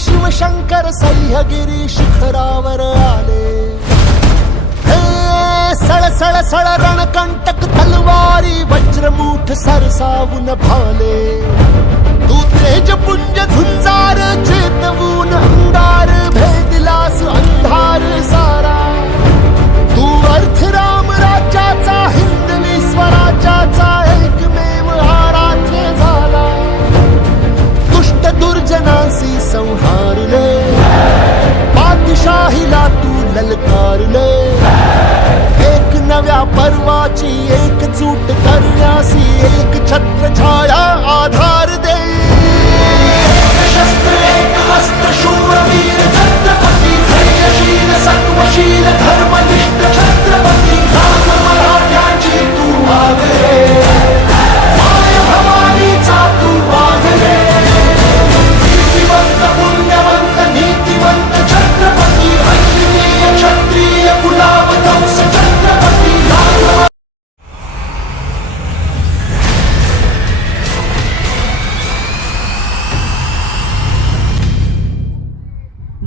शिवशंकर सह्यागिरी शिखरावर आले. हे सळसळ सळ रणकंटक तलवारी वज्रमूठ सरसावून भाले. तू तेजपुंज झुंजार चेतवून अंगार भेदलास अंधार सारा. तू अर्थ राम राज्याचा हिंदवी स्वराज्याचा एकमेव आराध्य झाला. दुष्ट दुर्जनांशी संहारले, पातशाहीला तू ललकारले. एक नव्या पर्वाची एकजूट करण्यासी एक छत्र छाया आधार दे. शस्त्र एक अस्त्र शूरवीर छत्रपती धैर्यशील सत्वशील धर्मनिष्ठ छत्रपती राज मराठ्यांची तू आगरे. माय भवानीचा तू आगरे. नीतिवंत पुण्यवंत नीतिवंत छत्रपती अक्षत्रिय क्षत्रिय कुलावतंस छत्रपती राज.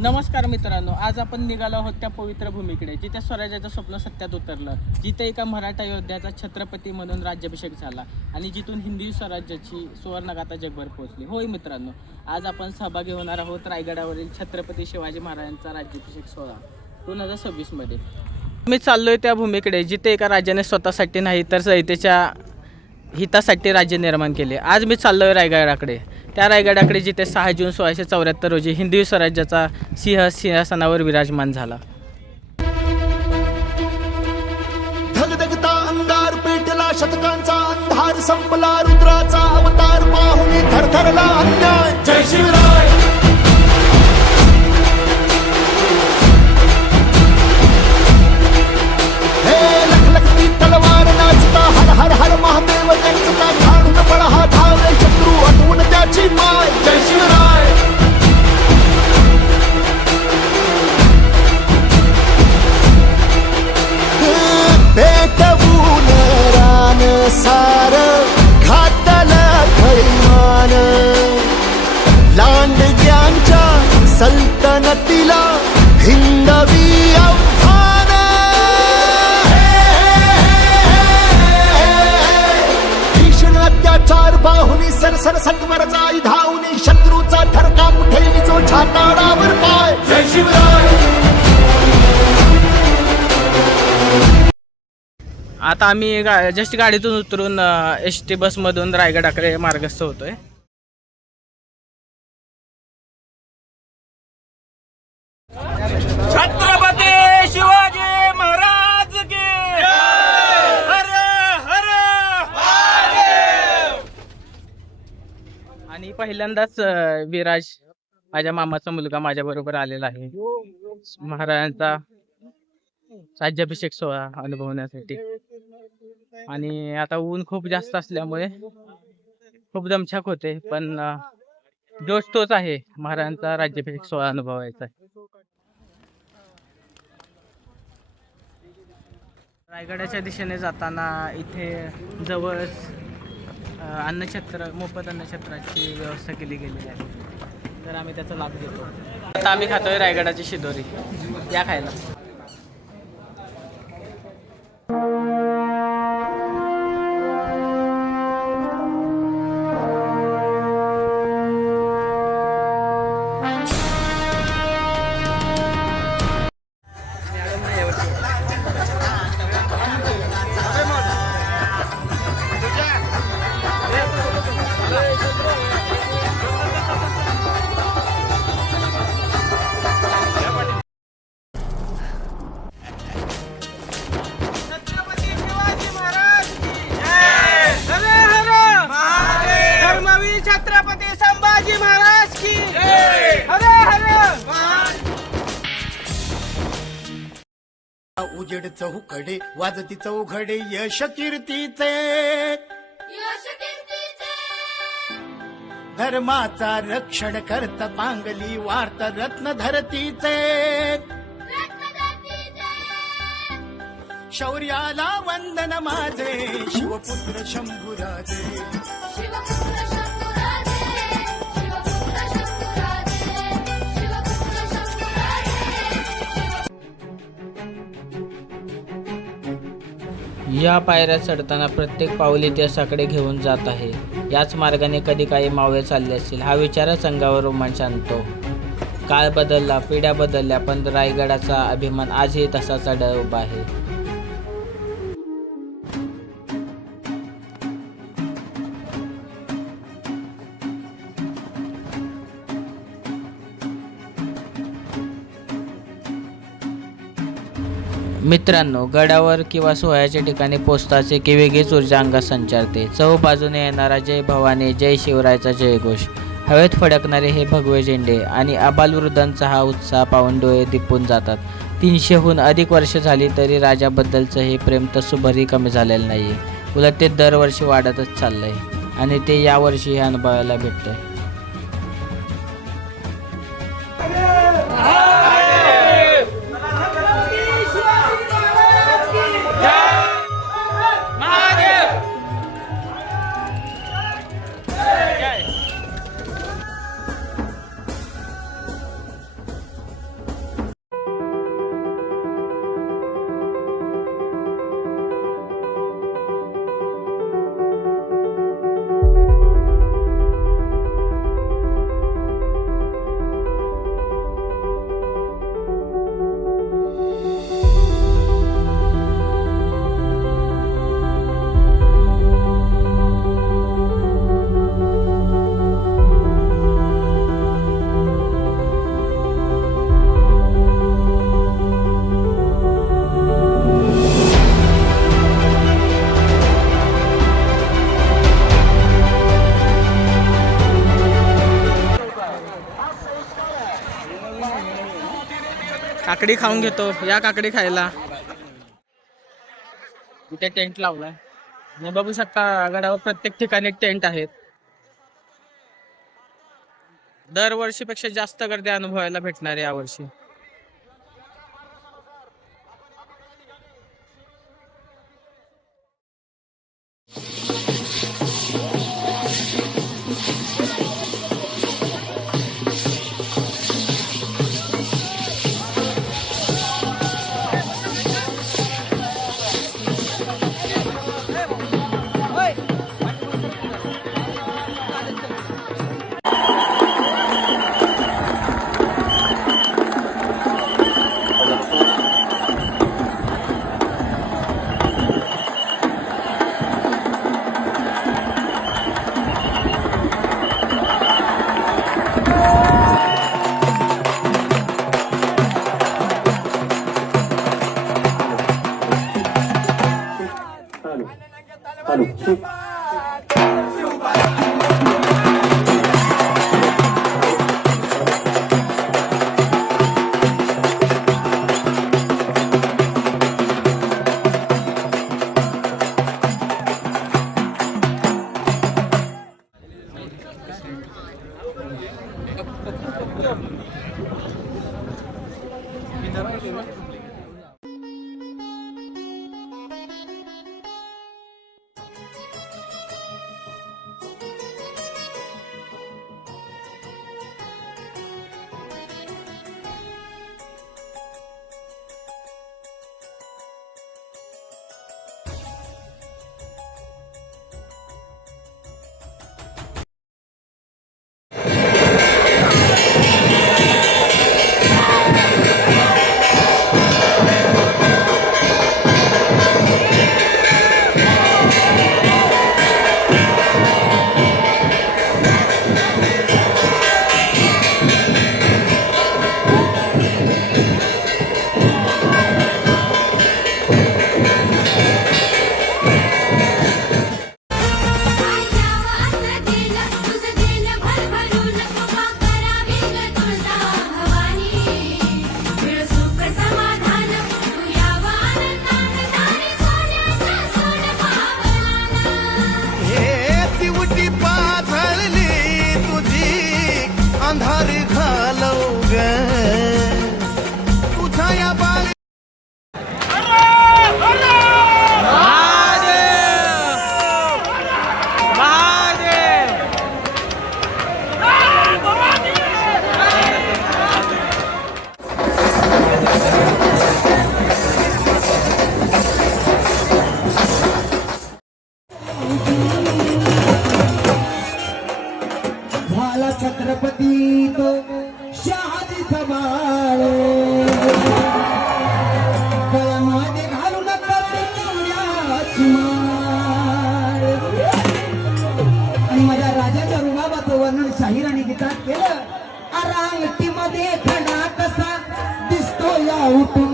नमस्कार मित्रांनो, आज आपण निघालो आहोत त्या पवित्र भूमीकडे जिथे स्वराज्याचं स्वप्न सत्यात उतरलं, जिथे एका मराठा योद्ध्याचा छत्रपती म्हणून राज्याभिषेक झाला आणि जिथून हिंदवी स्वराज्याची सुवर्णगाथा जगभर पोहोचली. होय मित्रांनो, आज आपण सहभागी होणार आहोत रायगडावरील छत्रपती शिवाजी महाराजांचा राज्याभिषेक सोहळा 2026 मध्ये. मी चाललोय त्या भूमीकडे जिथे एका राजाने स्वतःसाठी नाही तर सैतेच्या हितासाठी राज्य निर्माण केले. आज मी चाललोय रायगडाकडे, त्या रायगडाकडे जिथे 6 जून 1674 रोजी हिंदवी स्वराज्याचा सिंहासनावर विराजमान झाला. धगधगता अंगार पेटला, शतकांचा अंधार संपला. रुद्राचा अवतार पाहुनी थरथरला अन्याय. जय शिवराय. हे लखलखती तलवार नाचता हर हर हर महादेव गरजता. झाडून बळहा धावले शत्रू अटवून त्याची माय. जय शिवराय. पेटवून रान सार घातलं खैमान. लांडग्यांच्या सल्तनतीला हिंदवी आव्हान. भीषण अत्याचार पाहुनी सरसर सत्वर जाई धावनी. शत्रूचा ठरका कुठे जो छाताडावर पाय. जय शिवराय. आता आम्ही जस्ट गाडीतून उतरून ST बसमधून रायगडाकडे मार्गस्थ होतोय. छत्रपती शिवाजी महाराज की हर हर महादेव. आणि पहिल्यांदाच विराज माझ्या मामाचा मुलगा माझ्या बरोबर आलेला आहे महाराजांचा राज्याभिषेक सोहळा अनुभवण्यासाठी. आणि आता ऊन खूप जास्त असल्यामुळे खूप दमछाक होते, पण जोश तोच आहे, महाराजांचा राज्याभिषेक सोहळा अनुभवायचा आहे. रायगडाच्या दिशेने जाताना इथे जवळच अन्नछत्र, मोफत अन्नछत्राची व्यवस्था केली गेलेली आहे, तर आम्ही त्याचा लाभ घेतो. आता आम्ही खातोय रायगडाची शिदोरी, या खायला. छत्रपती संभाजी महाराज की हर हर. उजेड चौकडे वाजती चौघडे यश कीर्तीचे. धर्माचा रक्षण करत पांगली वार्त रत्न धरतीचे. शौर्याला वंदन माझे शिवपुत्र शंभूराजे. या पायऱ्या चढताना प्रत्येक पाऊल इतिहासाकडे घेऊन जात आहे. याच मार्गाने कधी काही मावळे चालले असतील हा विचारच अंगावर रोमांच आणतो. काळ बदलला, पिढ्या बदलल्या, पण रायगडाचा अभिमान आजही तसाच अढळ उभा आहे. मित्रांनो, गडावर किंवा सोहळ्याच्या ठिकाणी पोचताच की वेगळीच ऊर्जा अंगात संचारते. चहू बाजूने येणारा जय भवानी जय शिवरायचा जयघोष, हवेत फडकणारे हे भगवे झेंडे आणि आबालवृद्धांचा हा उत्साह पाहून डोळे दिपून जातात. 300हून अधिक वर्ष झाली तरी राजाबद्दलचं हे प्रेम तसूभरही कमी झालेलं नाही. उलट ते दरवर्षी वाढतच चाललंय आणि ते यावर्षी अनुभवायला भेटतंय. काकडी खाऊन घेतो, या काकडी खायला. इथे टेंट लावलाय आणि बघू शकता गडावर प्रत्येक ठिकाणी टेंट आहेत. दरवर्षीपेक्षा जास्त गर्दी अनुभवायला भेटणार आहे यावर्षी. हे दिवटी पा छत्रपती तो शहाजीचा बाळ गळ्यामध्ये घालून करण्याची माळ. आणि माझ्या राजाच्या रुबाबाचं वर्णन शाहीर आणि गीतात केलं. रांगटीमध्ये खडा कसा दिसतो या उठून,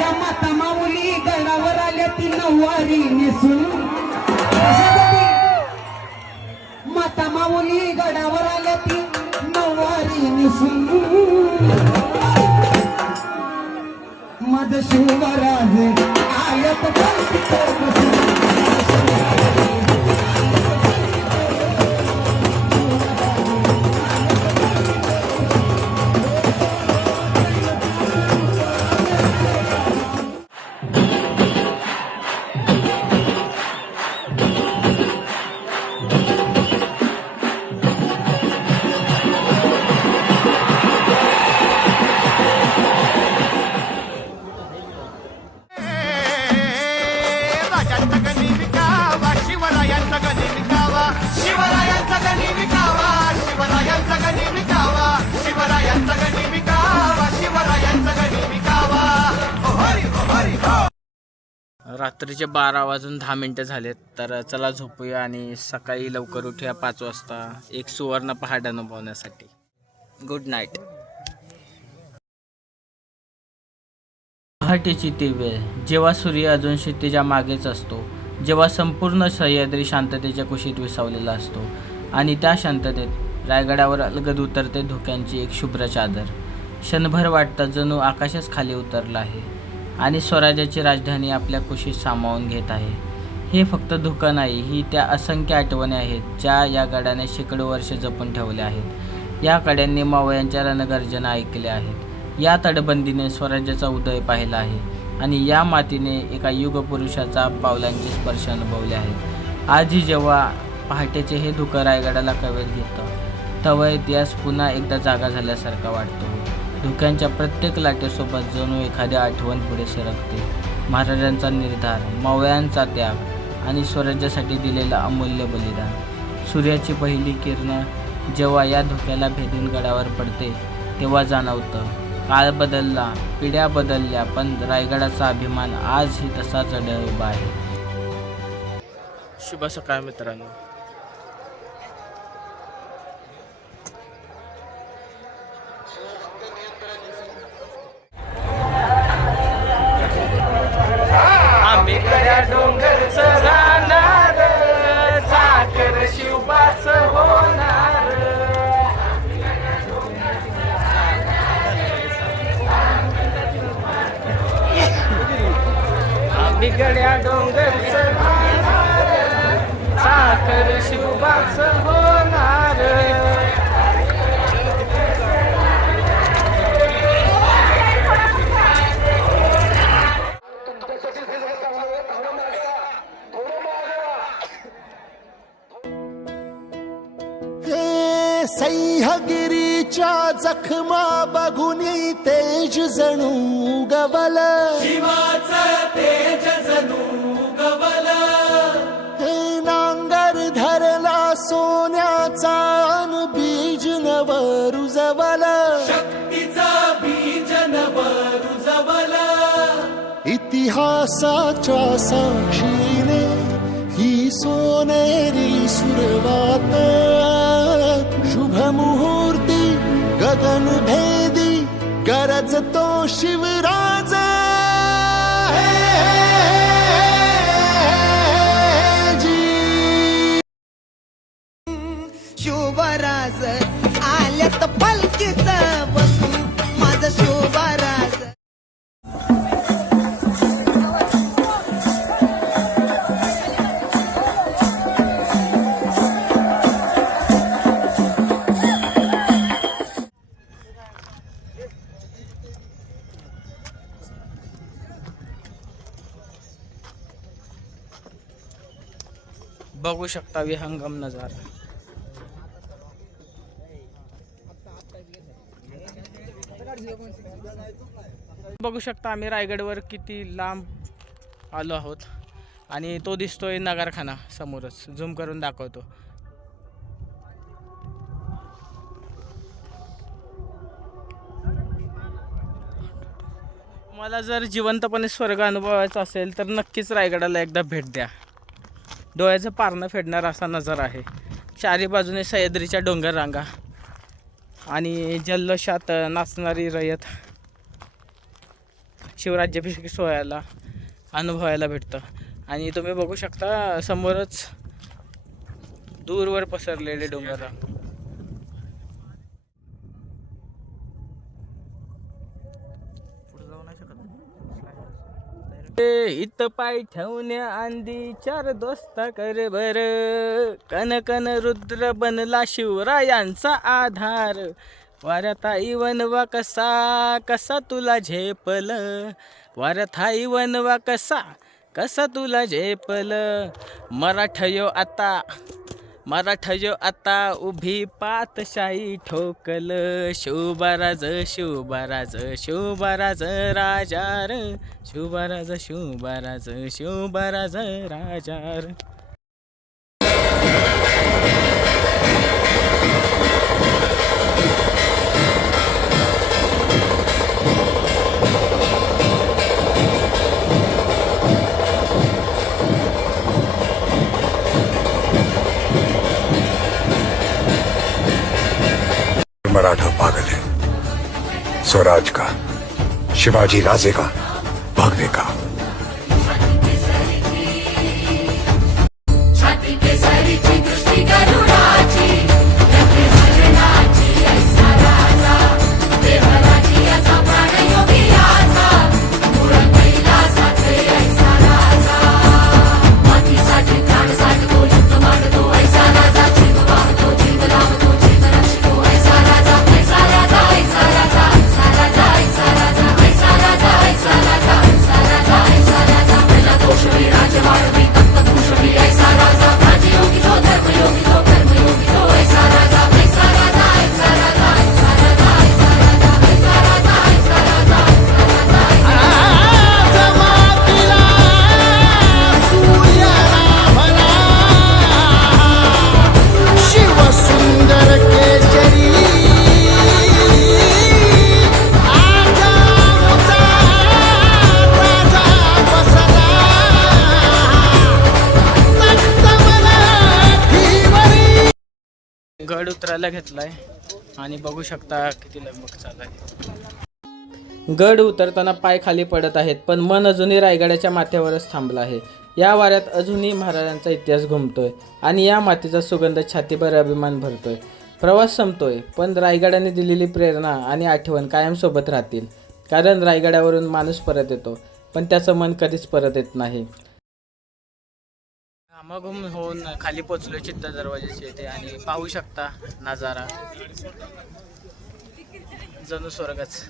या माता माऊली गडावर आल्या ती नऊवारी नेसून. माता माऊली गडावर आल्या ती नऊवारी नेसून. माझं शिवराज आलं तर राजांचा गणी विकावा, शिवरायांचा गणी विकावा, शिवरायांचा गणी विकावा, शिवरायांचा गणी विकावा, शिवरायांचा गणी विकावा, शिवरायांचा गणी विकावा. ओ हरी ओ हरी हो. रात्रीचे 12:10 झालेत. तर चला झोपूया आणि सकाळी लवकर उठूया 5 वाजता एक सुवर्ण पहाट अनुभवण्यासाठी. Good night. पहाटेची ती वेळ जेव्हा सूर्य अजून क्षितिजा मागेच असतो, जेव्हा संपूर्ण सह्याद्री शांततेच्या कुशीत विसावलेला असतो आणि त्या शांततेत रायगडावर अलगद उतरते धुक्यांची एक शुभ्र चादर. क्षणभर वाटतं जणू आकाशच खाली उतरलं आहे आणि स्वराज्याची राजधानी आपल्या कुशीत सामावून घेत आहे. हे फक्त धुकं नाही, ही त्या असंख्य आठवणी आहेत ज्या या गडाने शेकडो वर्षे जपून ठेवल्या आहेत. या कड्यांनी मावळ्यांच्या रणगर्जना ऐकल्या आहेत, या तटबंदीने स्वराज्याचा उदय पाहिला आहे आणि या मातीने एका युगपुरुषाचा पावलांचे स्पर्श अनुभवले आहेत. आजही जेव्हा पहाटेचे हे धुकं रायगडाला कवेत घेतं, तेव्हा इतिहास पुन्हा एकदा जागा झाल्यासारखा वाटतो. धुक्यांच्या प्रत्येक लाटेसोबत जणू एखादी आठवण पुढे सरकते. महाराजांचा निर्धार, मावळ्यांचा त्याग आणि स्वराज्यासाठी दिलेलं अमूल्य बलिदान. सूर्याची पहिली किरणं जेव्हा या धुक्याला भेदून गडावर पडते तेव्हा जाणवतं काळ बदलला, पिढ्या बदलल्या, पण रायगडाचा अभिमान आजही तसाच अढळ उभा आहे. शुभ सकाळ मित्रांनो. आम्ही कड्या डोंगरचं राहणार, साखर शिवबाचं होणार. बिगड्या डोंगरचं राहणार, साखर शिवबाचं होणार. हे सह्यागिरीच्या जखमा बघून तेज जणू गवलं, शिवाचं तेज जणू गवलं. हे नांगर धरला सोन्याचा अन बीज नव रुजवलं, शक्तीचा बीज नव रुजवलं. इतिहासाच्या साक्षीने ही सोनेरी सुरवात, शुभ मुहूर्ती गगन भेदी गरजतो शिवराज. शिवराज आल्यात पलकीत बसून, माझं शिवराज. बघू शकता विहंगम नजारा. बघू शकता आम्ही रायगडवर किती लांब आलो आहोत आणि तो दिसतोय नगारखाना समोरच. झूम करून दाखवतो. तुम्हाला जर जिवंतपणे स्वर्ग अनुभवायचा असेल तर नक्कीच रायगडाला एकदा भेट द्या. डोळ्याचं पारणं फेडणार असा नजारा आहे. चारी बाजूने सह्याद्रीच्या डोंगर रांगा आणि जल्लोषात नाचणारी रयत शिवराज्याभिषेक सोहळ्याला अनुभवायला भेटतं. आणि तुम्ही बघू शकता समोरच दूरवर पसरलेले डोंगर रांग. इथं पाय ठेवण्या आंधी चार दोस्ता कर बर, कन कन रुद्र बनला शिवरायांचा आधार. वाऱ्यात आई वनवा कसा कसा तुला झेपल, वाऱ्यात आई वनवा कसा कसा तुला झेपल. मराठयो आता उभी पातशाही ठोकल. शिवबाराज शिवबाराज शिवबाराज राजार, शिवबाराज शिवबाराज शिवबाराज राजार. मराठा पागल है स्वराज का, शिवाजी राजे का, भागने का. छाती केसरीची दृष्टी गरुडाची, रंगी भजनाची ऐसा राजा. देवराजी याचा प्राणयोगी याचा, मूळ कैलासाचे ऐसा राजा. मातीसाठी प्राण साठतो, युद्ध मांडतो ऐसा राजा. जीव वाहतो, जीव लावतो, जीव रक्षतो ऐसा राजा. ऐसा राजा, ऐसा राजा, ऐसा राजा, ऐसा राजा, ऐसा राजा, ऐसा राजा, ऐसा राजा, ऐसा राजा. पहिला दोषवी राजवाडवी तत्पुरुषवी ऐसा राजा. राजयोगी जो धर्मयोगी जो कर्मयोगी जो ऐसा राजा. ऐसा राजा, ऐसा राजा, ऐसा राजा, ऐसा राजा, ऐसा राजा, ऐसा राजा, ऐसा राजा. शिवसुंदर केसरी गड उतरायला घेतलाय आणि बघू शकता किती लगबग चालू आहे. गड उतरताना पाय खाली पडत आहेत, पण मन अजूनही रायगडाच्या माथ्यावरच थांबलं आहे. या वाऱ्यात अजूनही महाराजांचा इतिहास घुमतोय आणि या मातीचा सुगंध छातीभर अभिमान भरतोय. प्रवास संपतोय, पण रायगडाने दिलेली प्रेरणा आणि आठवण कायम सोबत राहतील. कारण रायगडावरून माणूस परत येतो, पण त्याचं मन कधीच परत येत नाही. घामाघूम होऊन खाली पोचलो चित्त दरवाजाचे येथे आणि पाहू शकता नजारा जणू स्वर्गच.